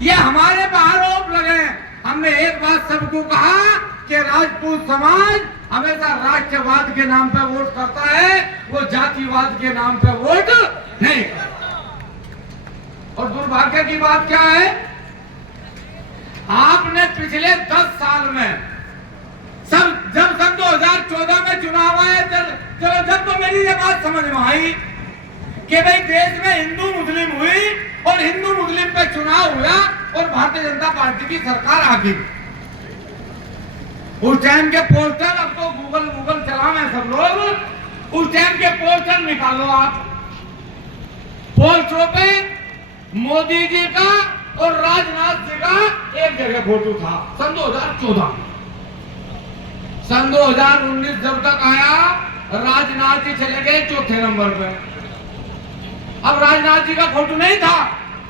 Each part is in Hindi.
ये हमारे पर आरोप लगे। हमने एक बात सबको कहा कि राजपूत समाज हमेशा राष्ट्रवाद के नाम पे वोट करता है, वो जातिवाद के नाम पे वोट नहीं करता। और दुर्भाग्य की बात क्या है, आपने पिछले 10 साल में जब सन 2014 में चुनाव आए, चलो जब तो मेरी ये बात समझ में आई कि भाई देश में हिंदू मुस्लिम हुई और हिंदू मुस्लिम पे चुनाव हुआ और भारतीय जनता पार्टी की सरकार आ गई। उस टाइम के पोस्टर, अब तो गूगल चला है सब लोग, उस टाइम के पोस्टर निकालो आप। पोस्टरों पे मोदी जी का और राजनाथ जी का एक जगह फोटो था सन 2014। सन 2019 जब तक आया, राजनाथ जी चले गए चौथे नंबर पे। अब राजनाथ जी का फोटो नहीं था,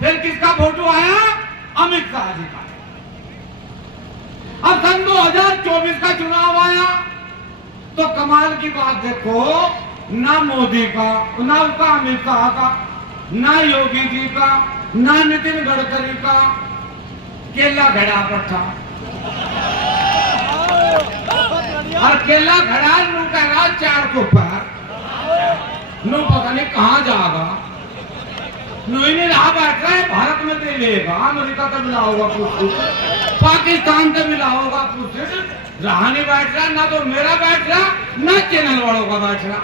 फिर किसका फोटो आया? अमित शाह जी का। अब सन 2024 का चुनाव आया तो कमाल की बात देखो, ना मोदी का, ना उसका अमित शाह का, ना योगी जी का, ना नितिन गडकरी का, केला घड़ा पर था। और केला घड़ा नू कह 4 को पर नू पता नहीं कहां जाएगा, नू ही नहीं रहा बैठ रहा है। भारत में तो लेगा, अमेरिका तो मिला होगा कुछ, पाकिस्तान से मिला होगा कुछ, रहा नहीं बैठ रहा, ना तो मेरा बैठ रहा, ना चैनल वालों का बैठ रहा।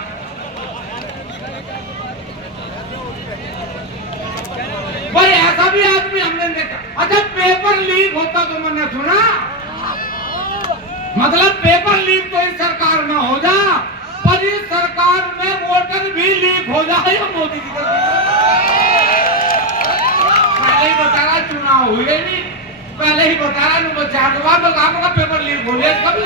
भाई ऐसा भी आदमी हमने देखा। अच्छा, पेपर लीक होता तो मैंने सुना, मतलब पेपर लीक तो इस सरकार में हो जा, पर इस सरकार में वोटर भी लीक हो जाए मोदी जी का। पहले ही बता रहा चुनाव हुए नहीं, पहले ही बता रहा बचा के बाद आपका पेपर लीक हो जाए कभी।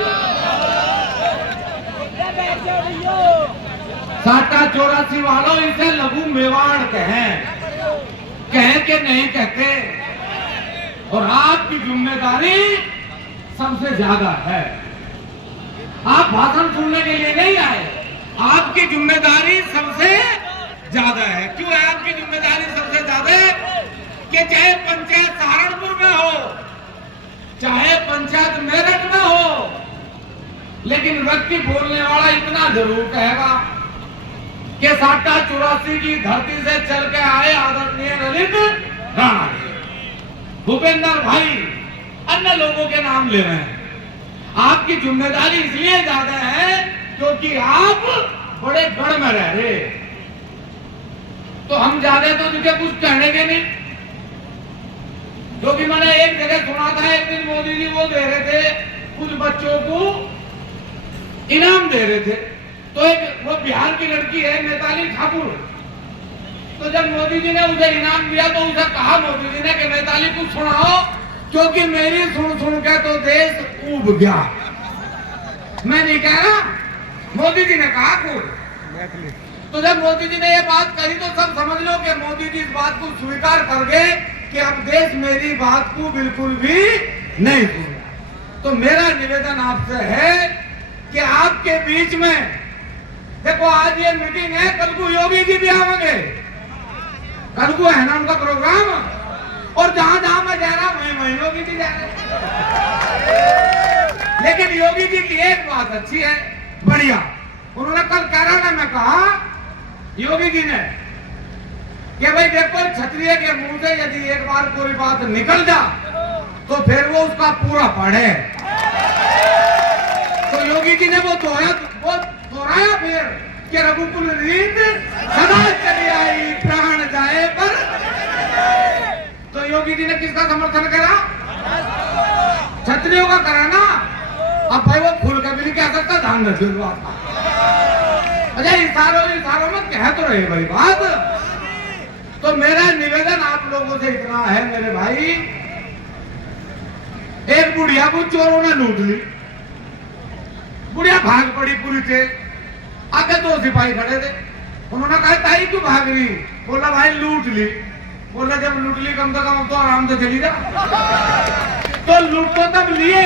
84 वालों इसे लघु मेवाड़ कहें कि नहीं कहते। और आपकी जिम्मेदारी सबसे ज्यादा है। आप भाषण सुनने के लिए नहीं आए, आपकी जिम्मेदारी सबसे ज्यादा है। क्यों है आपकी जिम्मेदारी सबसे ज्यादा? कि चाहे पंचायत सहारनपुर में हो, चाहे पंचायत मेरठ में हो, लेकिन व्यक्ति बोलने वाला इतना जरूर कहेगा कि 84 की धरती से चल के आए आदरणीय ललित राणा, भूपेंद्र भाई, अन्य लोगों के नाम ले रहे हैं। आपकी जिम्मेदारी इसलिए ज्यादा है क्योंकि आप बड़े गढ़ में रह रहे, तो हम ज्यादा तो तुझे कुछ कहने के नहीं। क्योंकि मैंने एक जगह सुना था, एक दिन मोदी जी वो दे रहे थे कुछ बच्चों को इनाम दे रहे थे, तो एक वो बिहार की लड़की है मैताली ठाकुर, तो जब मोदी जी ने उसे इनाम दिया तो उसे कहा मोदी जी ने कि मैताली कुछ सुनाओ, क्योंकि मेरी सुन सुन के तो देश ऊब गया। मैं नहीं कह रहा, मोदी जी ने कहा कुछ। तो जब मोदी जी ने ये बात कही तो सब समझ लो कि मोदी जी इस बात को स्वीकार कर गए कि अब देश मेरी बात को बिल्कुल भी नहीं सुनेगा। तो मेरा निवेदन आपसे है कि आपके बीच में देखो, आज ये मीटिंग है, कल को योगी जी भी आएंगे, कल को है ना उनका प्रोग्राम, और जहां जहां मैं जा रहा हूं वहीं योगी जी जा रहे। लेकिन योगी जी की एक बात अच्छी है, बढ़िया, उन्होंने कल कैराना में कहा योगी जी ने कि भाई देखो, क्षत्रिय के मुंह से यदि एक बार कोई बात निकल जा तो फिर वो उसका पूरा पढ़े। तो योगी जी ने वो दोहराया फिर कि रघुकुल रीत सदा चली आई, प्राण जाए पर। तो योगी जी ने किसका समर्थन करा? क्षत्रियों का करा ना। अब भाई वो खुल कर भी नहीं कह सकता, ध्यान रखिए आपका। अच्छा, इशारों में कह तो रहे भाई बात। तो मेरा निवेदन आप लोगों से इतना है मेरे भाई, एक बुढ़िया को चोरों ने लूट ली, बुढ़िया भाग पड़ी पूरी से, आगे 2 सिपाही खड़े थे, उन्होंने कहा ताई क्यों भाग रही? बोला भाई लूट ली। बोला जब लूट ली कम से कम तो आराम से चली जा। तो लूट तो तब लिए,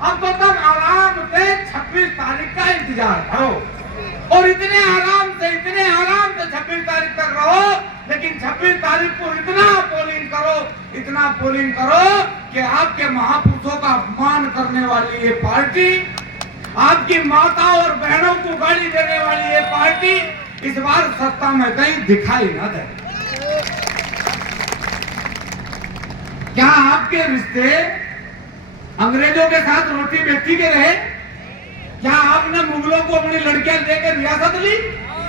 अब तो तब आराम से 26 तारीख का इंतजार करो, और इतने आराम से 26 तारीख तक रहो। लेकिन 26 तारीख को इतना पोलिंग करो, इतना पोलिंग करो कि आपके महापुरुषों का अपमान करने वाली ये पार्टी, आपकी माता और बहनों को गाली देने वाली ये पार्टी इस बार सत्ता में कहीं दिखाई न दे। क्या आपके रिश्ते अंग्रेजों के साथ रोटी बेटी के रहे? क्या आपने मुगलों को अपनी लड़कियां देकर रियासत ली?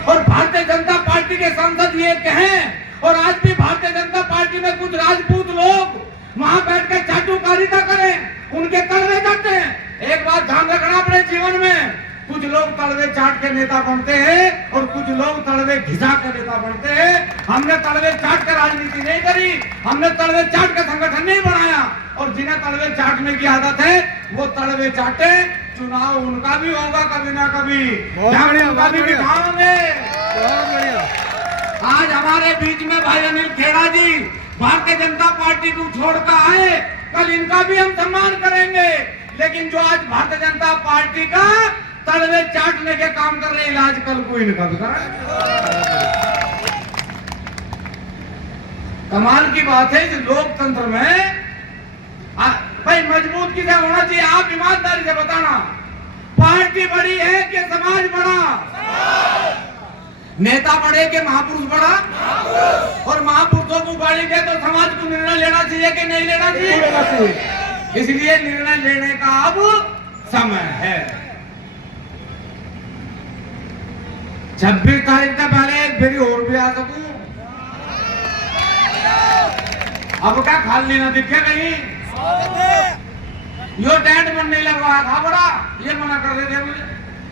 और भारतीय जनता पार्टी के सांसद ये कहें और आज भी भारतीय जनता पार्टी में कुछ राजपूत लोग वहां बैठकर चाटुकारिता करें, उनके तलवे चाटते हैं। एक बात ध्यान रखना अपने जीवन में, कुछ लोग तलवे चाट के नेता बनते हैं और कुछ लोग तलवे घिसा के नेता बनते हैं। हमने तलवे चाट के राजनीति नहीं करी, हमने तलवे चाट के संगठन नहीं बनाया। और जिन्हें तलवे चाटने की आदत है वो तलवे चाटे, चुनाव उनका भी होगा कभी ना कभी, उनका भी दिखाओगे। आज हमारे बीच में भाई अनिल खेड़ा जी भारतीय जनता पार्टी को छोड़कर आए, कल इनका भी हम सम्मान करेंगे। लेकिन जो आज भारतीय जनता पार्टी का तलवे चाटने के काम कर रहे, इलाज कल को इनका भी करें। कमाल की बात है इस लोकतंत्र में भाई मजबूत किसे होना चाहिए? आप ईमानदारी से बताना, पार्टी बड़ी है कि समाज बड़ा? नेता बड़े के महापुरुष बड़ा? और महापुरुषों को गाली दे तो समाज को निर्णय लेना चाहिए कि नहीं लेना चाहिए? इसलिए निर्णय लेने का अब समय है। 26 तारीख का पहले एक फेरी और भी आ सकूं? अब क्या खाली ना दिखे कहीं? यो टेंट मन नहीं लगवाया था बड़ा, ये मना कर रहे थे मुझे।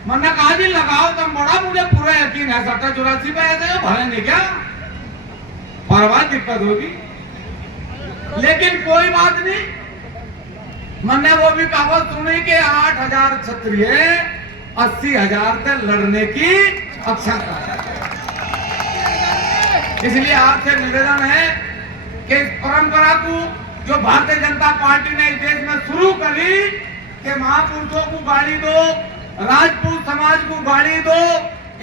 मैंने कहा जी लगाओ तुम बड़ा, मुझे पूरा यकीन है 70-84 पे ऐसे भरे नहीं क्या, परवाह दिक्कत होगी। लेकिन कोई बात नहीं, मैंने वो भी कहावत सुनी कि 8,000 क्षत्रिय 80,000 तक लड़ने की अक्षमता है। इसलिए आपसे निवेदन है कि इस परंपरा को जो भारतीय जनता पार्टी ने इस देश में शुरू करी कि महापुरुषों को गाली दो, राजपूत समाज को गाली दो,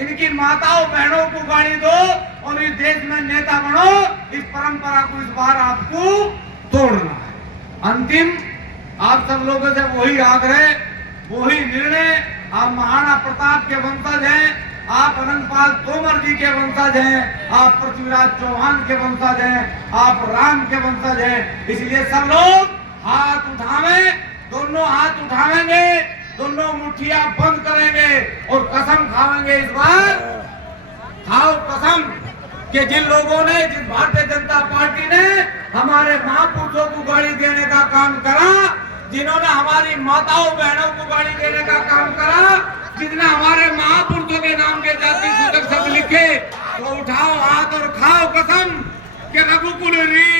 इनकी माताओं बहनों को गाली दो और इस देश में नेता बनो, इस परंपरा को इस बार आपको तोड़ना है। अंतिम आप सब लोगों से वही आग्रह, वही निर्णय। आप महाराणा प्रताप के वंशज हैं, आप अनंतपाल तोमर जी के वंशज हैं, आप पृथ्वीराज चौहान के वंशज हैं, आप राम के वंशज हैं। इसलिए सब लोग हाथ उठावें, दोनों हाथ उठावेंगे, दोनों मुट्ठियां बंद करेंगे और कसम खाएंगे। इस बार खाओ कसम कि जिन लोगों ने, जिस भारतीय जनता पार्टी ने हमारे महापुरुषों को गाली देने का काम करा, जिन्होंने हमारी माताओं बहनों को गाली देने का काम करा, जिसने हमारे महापुरुषों के नाम के जाति सूचक शब्द लिखे, तो उठाओ हाथ और खाओ कसम कि रघुकुल री